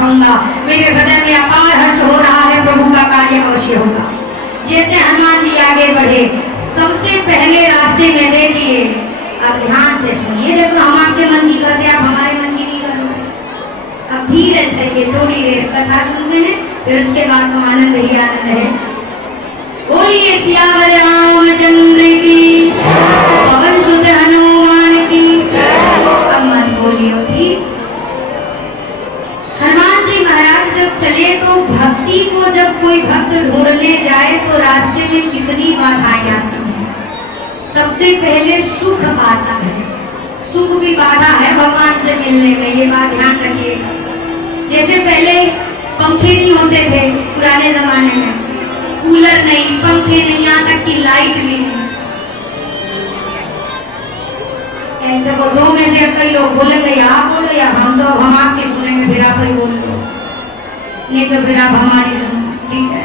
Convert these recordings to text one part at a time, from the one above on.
बरसाऊंगा। मेरे हृदय में अपार हर्ष हो रहा है, प्रभु का कार्य अवश्य होगा। जैसे हनुमान जी आगे बढ़े, सबसे पहले रास्ते में देखिए, अब ध्यान से सुनिए, देखो हम आपके मन की करते, आप हमारे मन की नहीं कर रहे। अब धीरे धीरे थोड़ी देर कथा सुनते हैं, फिर उसके बाद तो आनंद ही आनंद है। बोलिए सियावर रामचंद्र की, पवन सुत हनुमान की। अब मत बोलियो थी। हनुमान जी महाराज जब चले तो भक्ति को जब कोई भक्त ढूंढने जाए तो रास्ते में कितनी बाधाएं आती हैं। सबसे पहले सुख आता है, सुख भी बाधा है भगवान से मिलने में, ये बात ध्यान रखिएगा। जैसे पहले पंखे नहीं होते थे पुराने जमाने में, कूलर नहीं, पंखे नहीं, यहाँ तक की लाइट भी नहीं। देखो दो में से कई लोग बोलेंगे आप बोलो या हम, तो हम आपकी सुनेंगे, फिर आप ही बोल लो, नहीं तो फिर आप हमारी सुनो, ठीक है।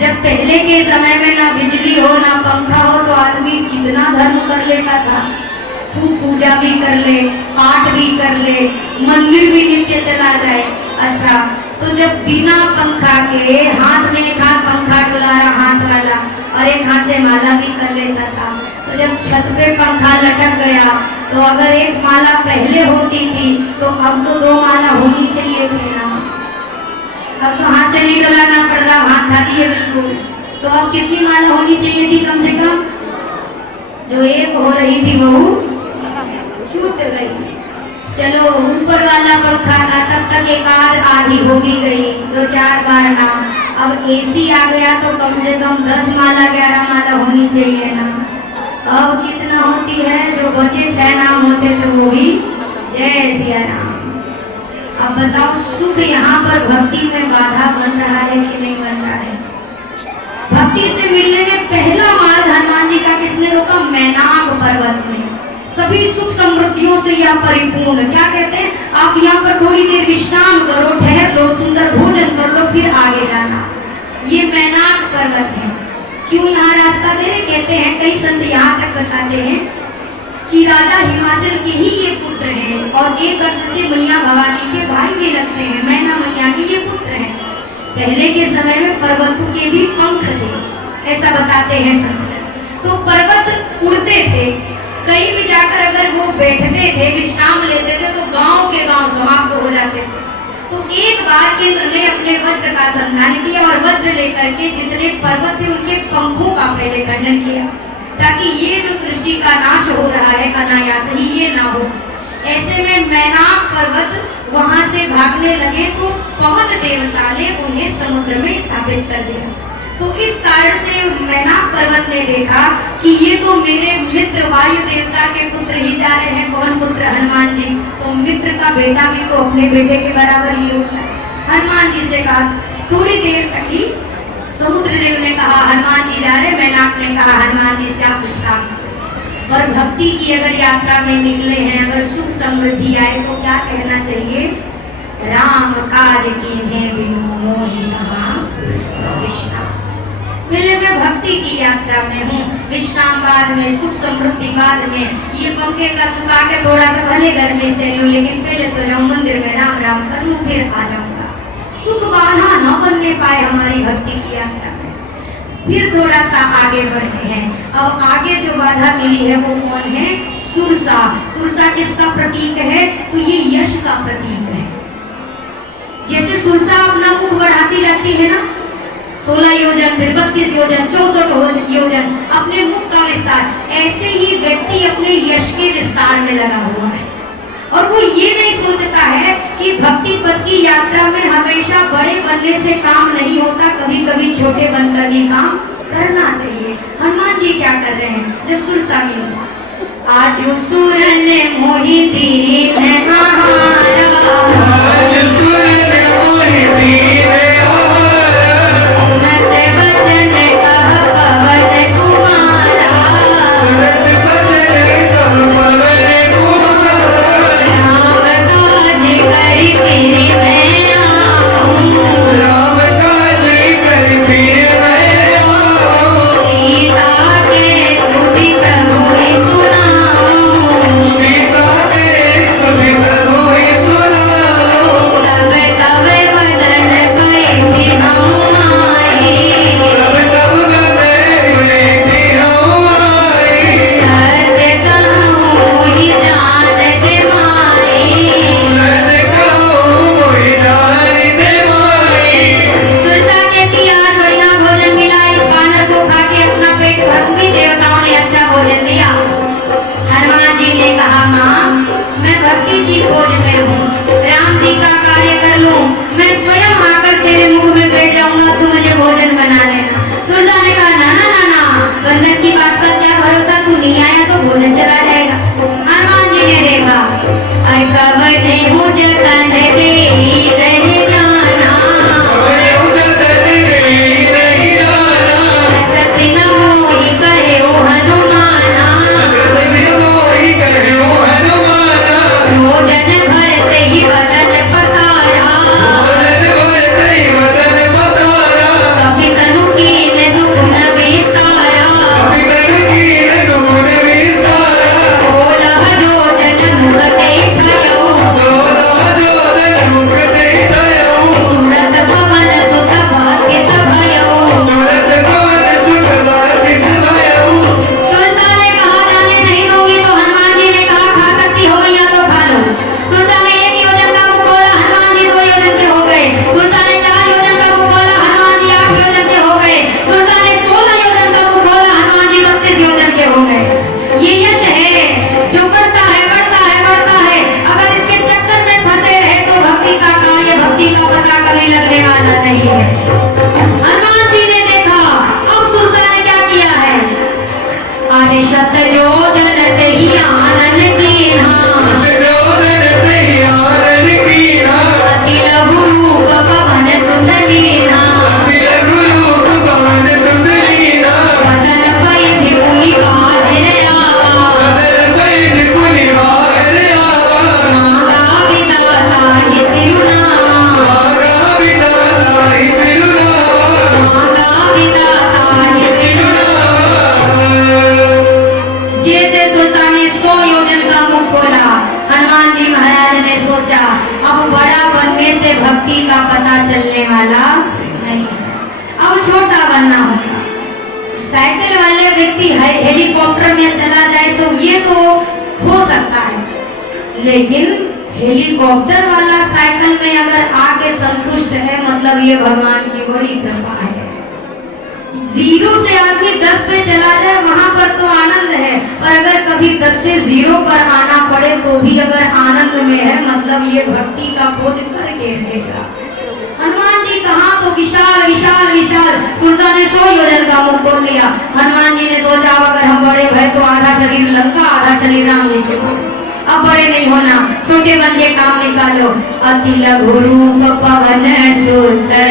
जब पहले के समय में ना बिजली हो ना पंखा हो तो आदमी कितना धर्म कर लेता था, खूब पूजा भी कर ले, पाठ भी कर ले, मंदिर भी नित्य चला जाए। अच्छा, तो जब बिना पंखा के हाथ में एक हाथ पंखा डुला रहा हाथ वाला और एक हाथ से माला भी कर लेता था, तो जब छत पे पंखा लटक गया तो अगर एक माला पहले होती थी तो अब तो दो माला होनी चाहिए थी ना। अब तो हाथ से नहीं डुलाना पड़ रहा, हाथ खाली है बिल्कुल, तो अब कितनी माला होनी चाहिए थी कम से कम? जो एक हो रही थी वो छूट गई। चलो ऊपर वाला पंखा था तब तक एक आधी हो भी गई, दो चार बार ना। अब एसी आ गया तो कम से कम 10 माला 11 माला होनी चाहिए ना। अब कितना होती है? जो बचे 6 नाम होते थे वो भी जय सिया राम। अब बताओ सुख यहाँ पर भक्ति में बाधा बन रहा है कि नहीं बन रहा है? भक्ति से मिलने में पहला मार्ग हनुमान जी का किसने रोका? मैनाक पर्वत में। सभी सुख समृद्धियों से यह परिपूर्ण, क्या कहते हैं, आप यहाँ पर थोड़ी देर विश्राम करो, ठहर लो, सुंदर भोजन कर लो, फिर आगे जाना। ये मैनाक पर्वत है। क्यों यहाँ रास्ता दे रहे? कहते हैं कई संत यहाँ तक बताते हैं कि राजा हिमाचल के ही ये पुत्र हैं और एक अर्थ से मैया भवानी के भाई भी लगते हैं, मैना मैया के ये पुत्र हैं। पहले के समय में पर्वतों के भी पंख थे, ऐसा बताते हैं संत। तो पर्वत उड़ते थे, कहीं भी जाकर अगर वो बैठते थे, विश्राम लेते थे तो गांव के गांव समाप्त हो जाते थे। तो एक बार इंद्र ने अपने वज्र का संधान किया और वज्र लेकर के जितने पर्वत थे उनके पंखों का पहले खंडन किया, ताकि ये जो सृष्टि का नाश हो रहा है अनायास ही ये ना हो। ऐसे में मैनाक पर्वत वहां से भागने लगे तो पवन देवता ने उन्हें समुद्र में स्थापित कर दिया। तो इस कारण से मैनाक पर्वत ने देखा कि ये तो मेरे मित्र वायु देवता के पुत्र ही जा रहे हैं, कौन पुत्र? हनुमान जी। तो मित्र का बेटा भी तो अपने बेटे के बराबर ही होता है। हनुमान जी से कहा, थोड़ी देर तक ही समुद्र देव ने कहा हनुमान जी जा रहे, मैनाक ने कहा हनुमान जी से आप विश्राम करो। और भक्ति की अगर यात्रा में निकले हैं, अगर सुख समृद्धि आए तो क्या कहना चाहिए? राम काज कीन्हे बिनु मोहि कहां विश्राम। पहले मैं भक्ति की यात्रा में हूँ, विश्राम बाद में, सुख समृद्धि बाद में। ये पंखे का सुख आके थोड़ा सा भले घर में से लूं, लेकिन पहले तो जाऊं मंदिर में राम राम कर लूं, फिर आ जाऊंगा। सुख बाधा न बनने पाए हमारी भक्ति की यात्रा में। फिर थोड़ा सा आगे बढ़े हैं। अब आगे जो बाधा मिली है वो कौन है? सुरसा। सुरसा किसका प्रतीक है? तो ये यश का प्रतीक है। जैसे सुरसा अपना मुख बढ़ाती रहती है ना, 16 योजन, फिर 32 योजन, 64 योजन अपने मुख का विस्तार, ऐसे ही व्यक्ति अपने यश के विस्तार में लगा हुआ है। और वो ये नहीं सोचता है कि भक्ति पथ की यात्रा में हमेशा बड़े बनने से काम नहीं होता, कभी कभी छोटे बनकर भी काम करना चाहिए। हनुमान जी क्या कर रहे हैं? जब सुरसा मिली, आज सुर ने मोहि दी है नहारा, आज सुर ने मोहि दी है सीता के सभी प्रभु 100 योजन का मुख खोला। हनुमान जी महाराज ने सोचा अब बड़ा बनने से भक्ति का पता चलने वाला नहीं, अब छोटा बनना होगा। साइकिल वाले व्यक्ति हेलीकॉप्टर में चला जाए तो ये तो हो सकता है, लेकिन हेलीकॉप्टर वाला साइकिल में अगर आके संतुष्ट है मतलब ये भगवान की बड़ी कृपा है। 0 से आदमी 10 पे चला जाए वहां पर तो आनंद है, पर अगर कभी 10 से 0 पर आना पड़े तो भी अगर आनंद में है मतलब ये भक्ति का खोज करके रहेगा। हनुमान जी कहा तो विशाल विशाल विशाल सुरसा ने 100 योजन का मुख खोल लिया। हनुमान जी ने सोचा अगर हम बड़े भय तो आधा शरीर लंका आधा शरीर राम जी के पास, अब बड़े नहीं होना, छोटे बन के काम निकालो। अति लघु रूप पवन सुंदर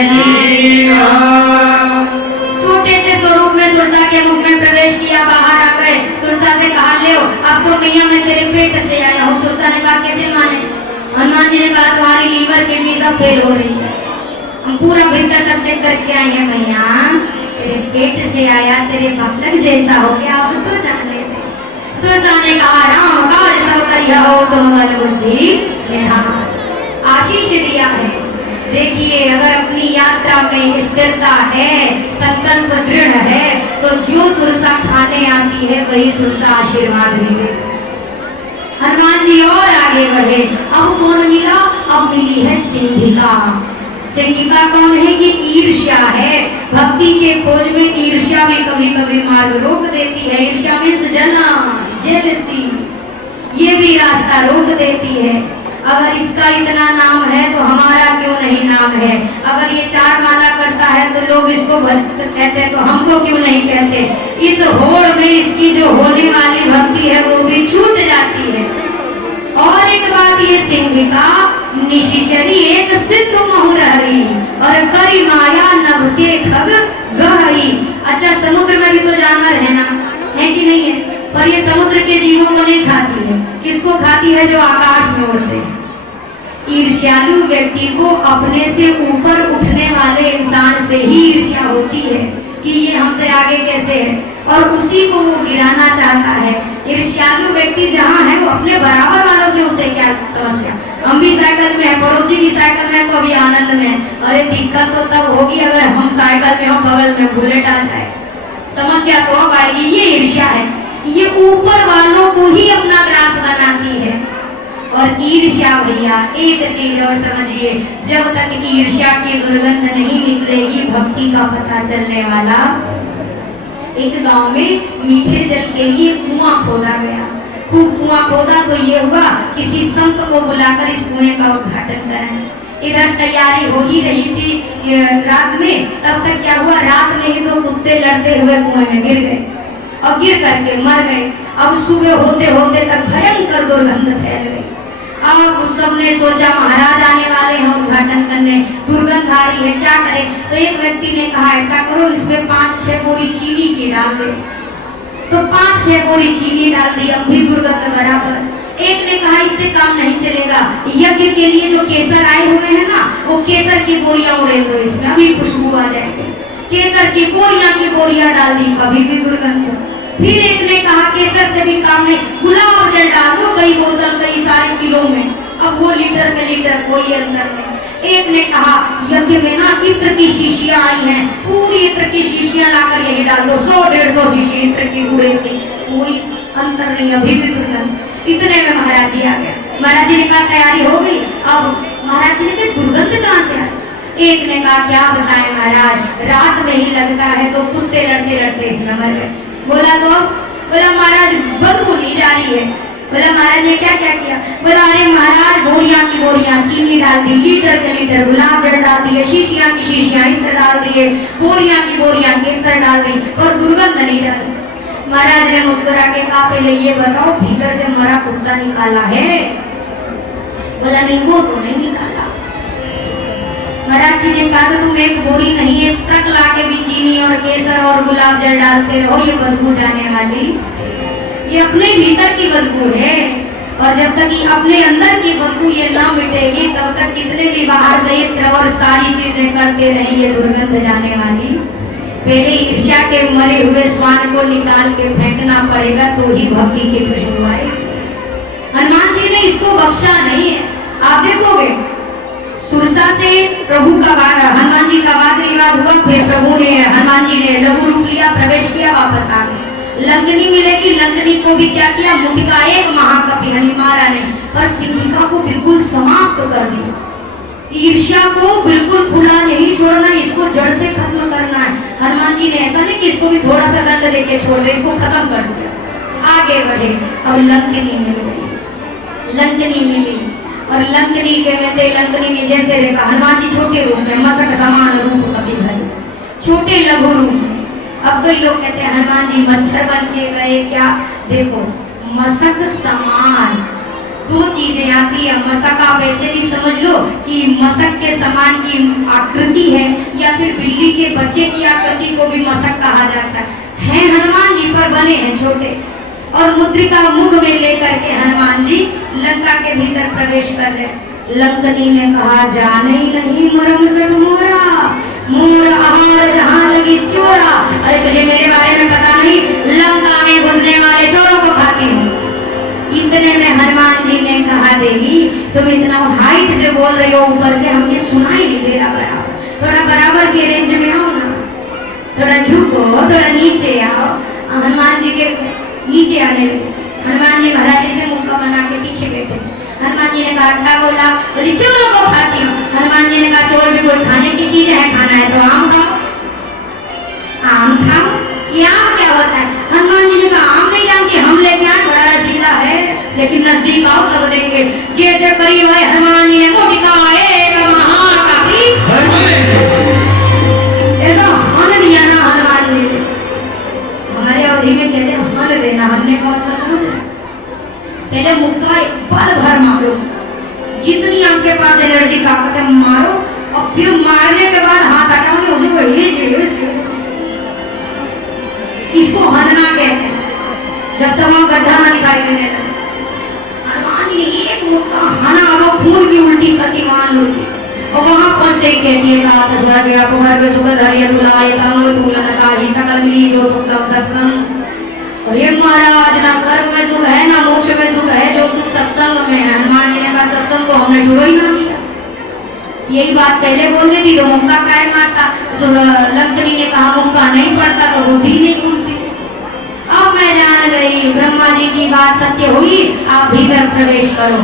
छोटे से स्वरूप में सुरसा के मुख में प्रवेश किया, बाहर आ गए। सुरसा से कहा ले अब तो मैया मैं तेरे पेट से आया हूँ। सुरसा ने कहा कैसे माने? हनुमान जी ने कहा तुम्हारी लीवर किडनी सब फेल हो रही है, हम पूरा भीतर तक चेक करके आए हैं मैया, तेरे पेट से आया तेरे बालक जैसा हो गया, अब तो जान लेते। सुरसा ने कहा राम काज सब करिया हो तुम बल बुद्धि आशीष दिया है। देखिए अगर अपनी यात्रा में स्थिरता है, संकल्प दृढ़ है, तो जो सुरसा खाने आती है वही सुरसा आशीर्वाद भी देती है। हनुमान जी और आगे बढ़े। अब कौन मिला? अब मिली है सिंहिका। सिंहिका कौन है? ये ईर्ष्या है। भक्ति के खोज में ईर्ष्या भी कभी कभी मार्ग रोक देती है। ईर्ष्या मीन्स जना, जेलसी, ये भी रास्ता रोक देती है। अगर इसका इतना नाम है तो हमारा क्यों नहीं नाम है? अगर ये 4 माला करता है तो लोग इसको भक्त कहते हैं, तो हमको क्यों नहीं कहते? इस होड़ में इसकी जो होने वाली भक्ति है वो भी छूट जाती है। और एक बात ये सिंहिका निशिचरी एक सिद्ध मुहुरहरी और करी माया नभ के खग गहरी। अच्छा समुद्र में भी तो जानवर है ना, है कि नहीं है? पर ये समुद्र के जीवों को नहीं खाती है। किसको खाती है? जो आकाश में उड़ते हैं। ईर्ष्यालु व्यक्ति को अपने से ऊपर उठने वाले इंसान से ही ईर्ष्या होती है कि ये हमसे आगे कैसे है, और उसी को वो गिराना चाहता है। ईर्ष्यालु व्यक्ति जहाँ है वो अपने बराबर वालों से उसे क्या समस्या? हम भी साइकिल में है, पड़ोसी भी साइकिल में, तो अभी आनंद में। अरे दिक्कत तो तब होगी अगर हम साइकिल में हो, बगल में बुलेट आ जाए, समस्या तो अब आएगी। ये ईर्ष्या है, ये ऊपर वालों को ही अपना ग्रास बनाती है। और ईर्ष्या भैया एक चीज और समझिए, जब तक ईर्ष्या की दुर्गंध नहीं निकलेगी भक्ति का पता चलने वाला। एक गांव में मीठे जल के लिए कुआं खोदा गया। खूब कुआं खोदा तो ये हुआ किसी संत को बुलाकर इस कुएं का उद्घाटन कराएं। इधर तैयारी हो ही रही थी रात में, तब तक क्या हुआ, रात में ही तो कुत्ते लड़ते हुए कुएं में गिर गए और गिर करके मर गए। अब सुबह होते होते तक भयंकर दुर्गंध फैल गई। अब सबने सोचा महाराज आने वाले हैं उद्घाटन करने, दुर्गंध आ रही है, क्या करें? तो एक व्यक्ति ने कहा ऐसा करो इसमें 5-6 बोरी चीनी की डाल दे। तो 5-6 बोरी चीनी डाल दी, अब भी दुर्गंध बराबर। एक ने कहा इससे काम नहीं चलेगा, यज्ञ के लिए जो केसर आए हुए हैं ना, वो केसर की बोरियां उड़े दो इसमें, अभी खुशबू आ जाएगी। केसर की बोरियां डाल दी, कभी भी दुर्गंध। फिर एक ने कहा केसर से भी काम नहीं, गुलाब जल डाल दो, कई बोतल कई सारे किलो में, अब वो लीटर में लीटर कोई अंतर नहीं। एक ने कहा यज्ञ में ना इत्र की शीशियां आई हैं, पूरी इत्र की शीशियां लाकर यही डाल दो, 100-150 शीशी इत्र की उड़ेगी, कोई अंतर नहीं, अभी भी दुर्गंध। इतने में महाराज जी आ गया। महाराज जी ने कहा तैयारी हो गई। अब महाराज जी ने कहा दुर्गंध कहाँ से आई? एक ने कहा क्या बताएं महाराज, रात में ही लगता है तो कुत्ते लड़ते लड़ते इसमें मर गए। बोला महाराज बदबू नहीं जा रही है। बोला महाराज ने क्या क्या किया? बोला अरे महाराज बोरियां की बोरियां चीनी डाल दी, लीटर के लीटर गुलाब जल डाल दिए, शीशियां की शीशियां इत्र डाल दिए, बोरियां की बोरियां केसर डाल दी, और दुर्गंध नहीं जा रही। महाराज ने मुस्कुरा के कहा पहले ये बताओ भीतर से मरा कुत्ता निकाला है? बोला नहीं वो तो नहीं निकाला। महाराज जी ने कहा तो तुम एक बोरी नहीं एक ट्रक ला के भी चीनी और केसर और गुलाब जल डालते रहो, ये बदबू जाने वाली, ये अपने भीतर की बदबू है। और जब तक ये अपने अंदर की बदबू ये ना मिटेगी तब तक कितने भी बाहर से इत्र और सारी चीजें करते रहिए, दुर्गंध जाने वाली। पहले ईर्ष्या के मरे हुए स्वान को निकाल के फेंकना पड़ेगा तो ही भक्ति की खुशबू आएगी। बाद हुआ, फिर प्रभु ने हनुमान जी ने लघु रूप लिया, प्रवेश किया, वापस आ गए। लंकनी मिलेगी, लंकनी को भी क्या किया, मुटिका एक महाकपि हनि मारा ने, पर सिंहिका को बिल्कुल समाप्त कर दिया। ईर्ष्या को बिल्कुल खुला नहीं छोड़ना, इसको जड़ से खत्म करना है। हनुमान जी ने ऐसा नहीं कि इसको भी थोड़ा सा दंड लेके छोड़ दे, इसको खत्म कर दिया। आगे बढ़े, अब लंकनी मिल गई, लंकनी मिली और लंकनी के में लंकनी ने जैसे देखा हनुमान जी छोटे रूप में, मसक समान रूप कभी भले, छोटे लघु रूप। अब कई लोग कहते हैं हनुमान जी मच्छर बन के गए क्या, देखो मसक समान दो चीजें आती है। मसक आप ऐसे भी समझ लो कि मसक के समान की आकृति है, या फिर बिल्ली के बच्चे की आकृति को भी मसक कहा जाता है। हनुमान जी पर बने हैं छोटे, और मुद्रिका मुख में लेकर के हनुमान जी लंका के भीतर प्रवेश कर रहे। लंकनी ने कहा जाने ही नहीं मरम सट मोरा, मोर आहार जहां लगी चोरा। अरे तुझे मेरे बारे में पता नहीं, लंका में घुसने वाले चोरों को खाती हूँ। इतने में हनुमान जी ने कहा देवी तुम इतना हाइट से बोल रही हो, ऊपर से हमें सुनाई नहीं दे रहा, बराबर थोड़ा बराबर के रेंज में आओ ना, थोड़ा झुको, थोड़ा नीचे आओ। हनुमान जी के नीचे आने लगे। हनुमान जी महाराज जी से मुक्का बना के पीछे बैठे। हनुमान जी ने कहा क्या बोला, बोली चोरों को खाती हूँ। हनुमान जी ने कहा चोर भी कोई खाने की चीज है, खाना है तो आम खाओ, आम खाओ। ये आम क्या होता है? हनुमान जी ने कहा आम नहीं जानती, हम लेके आए, बड़ा रसीला है, लेकिन नजदीक आओ तब देंगे। जैसे करीब आए हनुमान जी ने मुटिका एक महाकपि ऐसा हन दिया ना हनुमान जी ने। हमारे अवधि में कहते हैं हन देना, हमने कहा पहले मुक्का बल भर मारो, जितनी आपके पास एनर्जी ताकत है मारो, और फिर मारने के बाद हाथ हटाओ, उसे को इसको हनना कहते हैं, जब तक वहां गड्ढा ना दिखाई देने लगे। हनुमान जी ने एक मुक्का हना, वो खून की उल्टी प्रतिमान होती, और वहां पहुंचते कहती है तात स्वर्ग अपवर्ग सुगंध हरिय तुलाय तंग तुलनता ही सकल मिली जो सुख सत्संग। और ये महाराज ना स्वर्ग में सुख है ना मोक्ष में सुख है, जो सुख सत्संग में है। हनुमान जी ने कहा सत्संग को हमने शुरू ही ना किया, यही बात पहले बोल देती तो मुक्का काय मारता। लंकनी ने कहा मुक्का नहीं पड़ता तो बुद्धि नहीं खुलती। अब मैं जान गई ब्रह्मा जी की बात सत्य हुई, आप भीतर प्रवेश करो।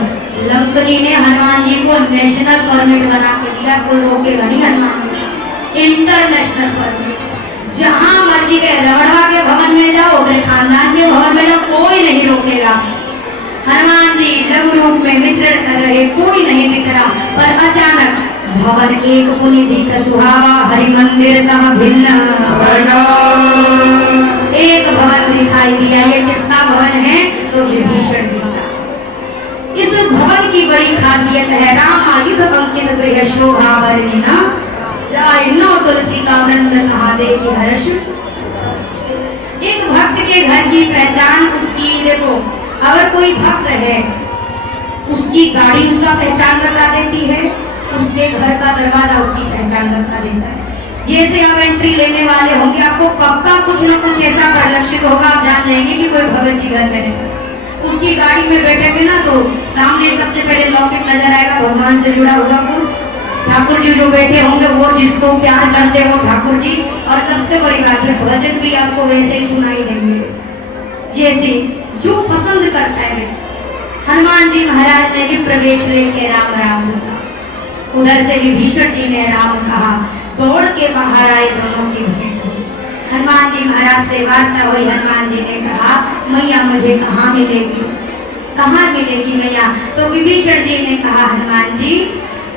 लंकनी ने हनुमान जी को नेशनल परमिट बना के दिया, कोई रोकेगा नहीं हनुमान जी, इंटरनेशनल परमिट। जहां मर्जी के रवड़वा के भवन में जाओ, अपने खानदान के भवन में जाओ, कोई नहीं रोकेगा। हनुमान जी लघु रूप में विचरण कर रहे, कोई नहीं दिख रहा, पर अचानक भवन एक पुनिधिक सुहावा हरि मंदिर तह भिन्न एक भवन दिखाई दिया। ये किसका भवन है? तो विभीषण जी का। इस भवन की बड़ी खासियत है, राम आयुध अंकित गृह शोभा वर्णिना नो तुलसी का वृंद कहा देखी हर्ष। एक भक्त के घर की पहचान उसकी, देखो अगर कोई भक्त है उसकी गाड़ी उसका पहचान बता देती है, उसके घर का दरवाजा उसकी पहचान बता देता है। जैसे आप एंट्री लेने वाले होंगे, आपको पक्का कुछ न कुछ ऐसा परिलक्षित होगा, आप जान लेंगे कि कोई भगत जी घर में है। उसकी गाड़ी में बैठेंगे ना तो सामने सबसे पहले लॉकेट नजर आएगा, भगवान से जुड़ा हुआ कुछ। ठाकुर जी जो बैठे होंगे वो जिसको प्यार करते हो ठाकुर जी, और सबसे बड़ी बात है भजन भी आपको वैसे ही सुनाई देंगे जैसे जो पसंद करता है। हनुमान जी महाराज ने भी प्रवेश लेके राम राम, उधर से विभीषण जी ने राम कहा, दौड़ के बाहर आए दोनों की भेंट हुई। हनुमान जी महाराज से वार्ता हुई। हनुमान जी ने कहा मैया मुझे कहाँ मिलेगी, कहाँ मिलेगी मैया? तो विभीषण जी ने कहा हनुमान जी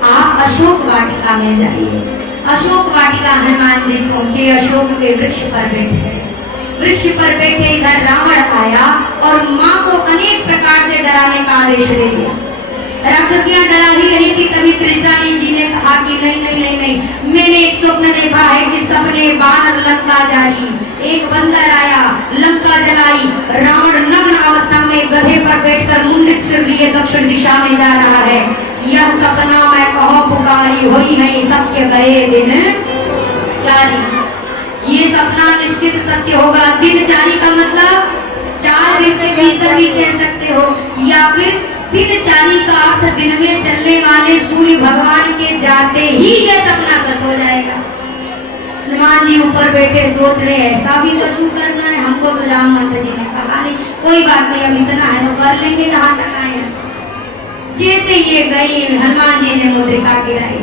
आप अशोक वाटिका में जाइए। अशोक वाटिका हनुमान जी पहुंचे, अशोक के वृक्ष पर बैठे। वृक्ष पर बैठे इधर रावण आया और माँ को अनेक प्रकार से डराने का आदेश दे दिया। राक्षसियां डरा ही रही थी, तभी त्रिजटानी जी ने कहा कि नहीं नहीं नहीं नहीं, मैंने एक स्वप्न देखा है कि सपने बानर लंका जारी, एक बंदर आया लंका जलाई, रावण नग्न अवस्था में गधे पर बैठकर मुंडित सिर लिए दक्षिण दिशा में जा रहा है। यह सपना मैं कहो पुकारी हुई है सत्य गए दिन चारी। ये सपना निश्चित सत्य होगा। दिन चारी का मतलब 4 दिन के भीतर भी कह सकते हो, या फिर दिन चारी का अर्थ दिन में चलने वाले सूर्य भगवान के जाते ही यह सपना सच हो जाएगा। हनुमान जी ऊपर बैठे सोच रहे ऐसा भी कछु करना है हमको, तो जामवंत जी ने कहा नहीं कोई बात नहीं, अब इतना है तो कर लेंगे जहाँ तक आए हैं। जैसे ये गई हनुमान जी ने मुद्रिका गिराई,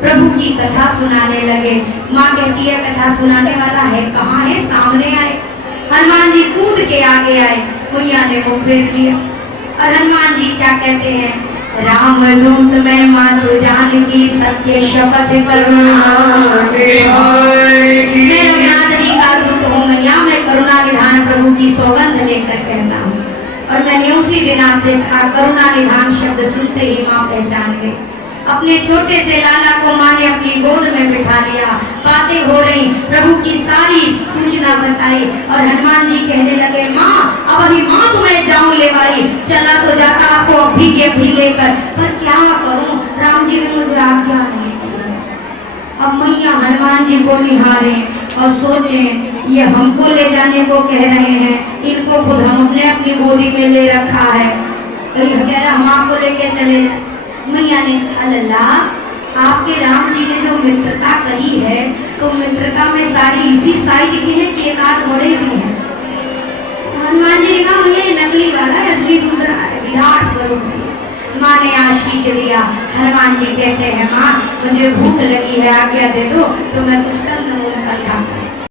प्रभु की कथा सुनाने लगे। माँ कहती है कथा सुनाने वाला है कहाँ है, सामने आए। हनुमान जी कूद के आगे आए, मैया ने मुख फेर लिया और हनुमान जी क्या कहते हैं, राम दूत मैं मातु जानकी सत्य शपथ करुणा मैं रघुनाथ जी का दूत हूँ मैया, मैं करुणा निधान प्रभु की सौगंध लेकर कहता हूँ। और मैंने उसी दिन आपसे कहा, करुणा निधान शब्द सुनते ही माँ पहचान गई। अपने छोटे से लाला को माँ ने अपनी गोद में बिठा लिया, बातें हो रही, प्रभु की सारी सूचना बताई और हनुमान जी कहने लगे माँ अब अभी माँ तुम्हें जाऊं ले भाई, चला तो जाता आपको अभी के अभी लेकर, पर क्या करूं राम जी ने मुझे आज्ञा नहीं दी। अब मैया हनुमान जी को निहारे और सोचे ये हमको ले जाने को कह रहे हैं, इनको खुद हम अपने अपनी गोदी में ले रखा है, तो यह कह रहा हम आपको लेके चले। मैया ने कहा लल्ला आपके राम जी ने जो मित्रता कही है तो मित्रता में सारी इसी साइज की है कि एक आध बड़े भी है। हनुमान जी ने कहा ये नकली वाला है, असली दूसरा है, विराट स्वरूप है। माँ ने आशीष दिया। हनुमान जी कहते हैं माँ मुझे भूख लगी है, आज्ञा दे दो तो मैं कुछ कंद